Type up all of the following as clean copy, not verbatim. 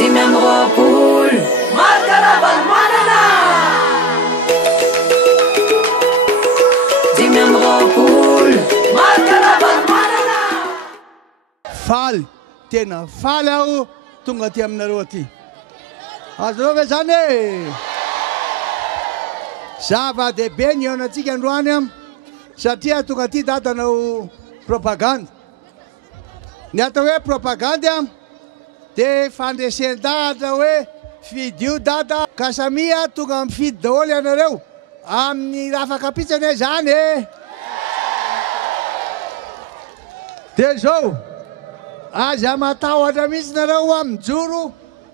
Dimy amby roapolo Markarabal manana Dimy amby roapolo Markarabal manana Faly tena faly aho tonga aty aminareo aty azonao ve zany e zava-dehibe ny eonantsika androany satria tonga aty dadanao propagande ny atao hoe propagande de fandresen-dahatra hoe fidio dada kasamia tonga mifidy daholo ianareo amin'ny raha fakapitsany hoe zany e de zao aza matahotra mihitsy nareo mijoro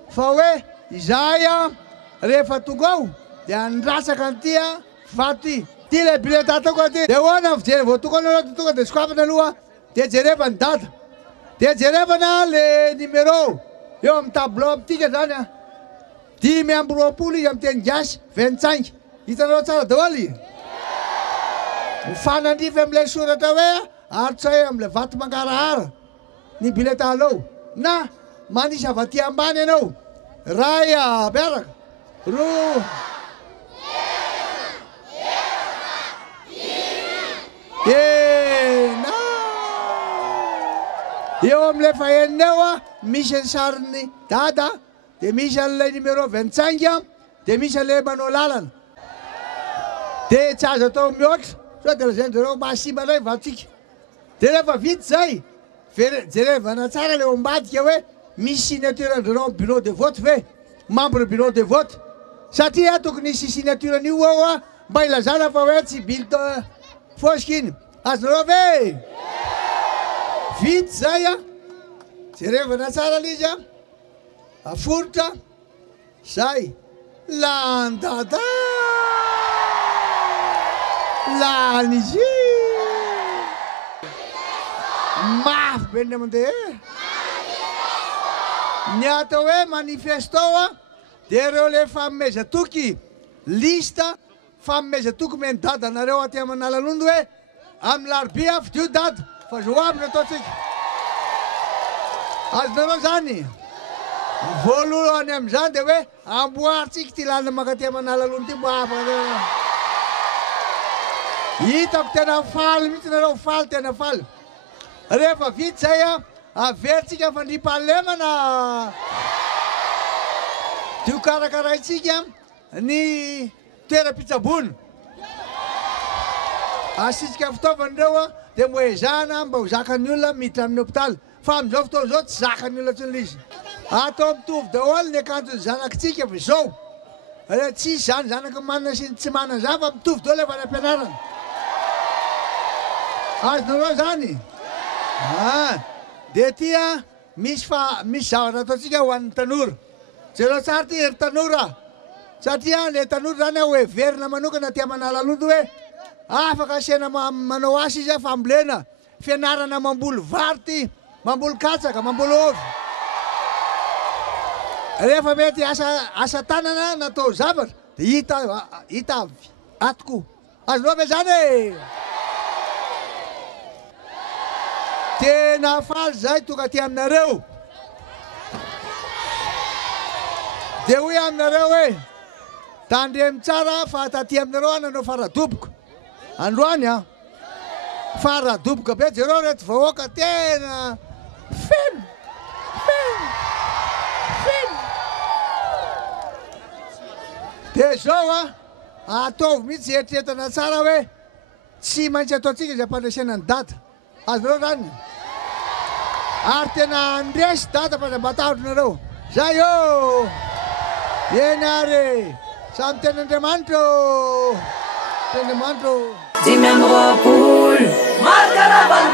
fa hoe izay rehefa tonga ao de andrasaka an'ity vaty ty le bileta ataoko aty de hoana fijery vao tonga anareo tonga de sokafana aloha de jerevany dada de jerevana le numéro eo amin'ny tableau amtika zany dimy amby roapolo izy amin'ny teny gasy 25 hitanareo tsara daholy mifanandrify am'ilay soratra hoe arotsay am'le vaty mangarahara ny bileta alao na manisy avy aty ambany ianao ray miaraka roa ena eo am'le faheniny eo misy ny sariny dada de misy an'ilay numéro 25 de misy an'le manao lalana de tsy azo atao mihoatra sao de lazany zareo mahasimba ray vatsika de rehefa vity zay jerevana tsara le ombadika hoe misy signature-ndrareo bureau de vote ve membre bureau de vote satria tokony isy signature-n'io ao mba ilazana fa hoe tsy bulletin fosika iny azonareo ve vity zay jerevana tsara le izy aforotra zay landada lanizy mafy be ny mandeha ny atao hoe manifesto de reo le famezatoky lista famezatoky meny dada nareo aty aman'Alalondy hoe amin'ny larobia fidio dada fa zo aby nataotsika azonareo zany voalohany am'izany de hoe amboaritsika ty lalina makaty aman'Alalondy ty mbo hafa hitako tena faly mihitsy nareo faly tena faly rehefa vity zay averitsika fandripahalemana tio karakaraitsika ny toeram-pitsabony asitsika fitaovan'ireo de mbo ezana mba ho zakany olona miditra amin'ny hôpitaly fa am'izao fotoana zao tsy zakany olona tsony lizy atao mitovy daholo ny akanjony zanakitsika fa zao tsisy zany zanaky manana sy tsy manana zany fa mitovy daholo efa ny ampianarana azonareo zany de ty misy zavatra ataotsika ho an'ny tanora jereo tsara ty ery tanora satria le tanora zany hoe verina manokana ty aman'Alalondy hoe afaka asiana manao asy izy fambolena fianarana mamboly vary ty mamboly katsaka mamboly ovy rehefa mety asa tanana natao zavatra de hita atoko azonao ve zany e tena faly zay tonga aty aminareo de hoe aminareo hoe tandremy tsara fa taty aminareo ananao faradoboka androany faradoboka be jereo reto vahoaka tena feno de zao ataovy mihitsy eritreretana tsara hoe tsy maintsy ataotsika izy ampandraisana ny data azonareo zany ary tena andresy data fa matahotra nareo zay eo eny ary samy ten'Andriamanitra ten'Andriamanitra Dimy amby roapolo Markarabal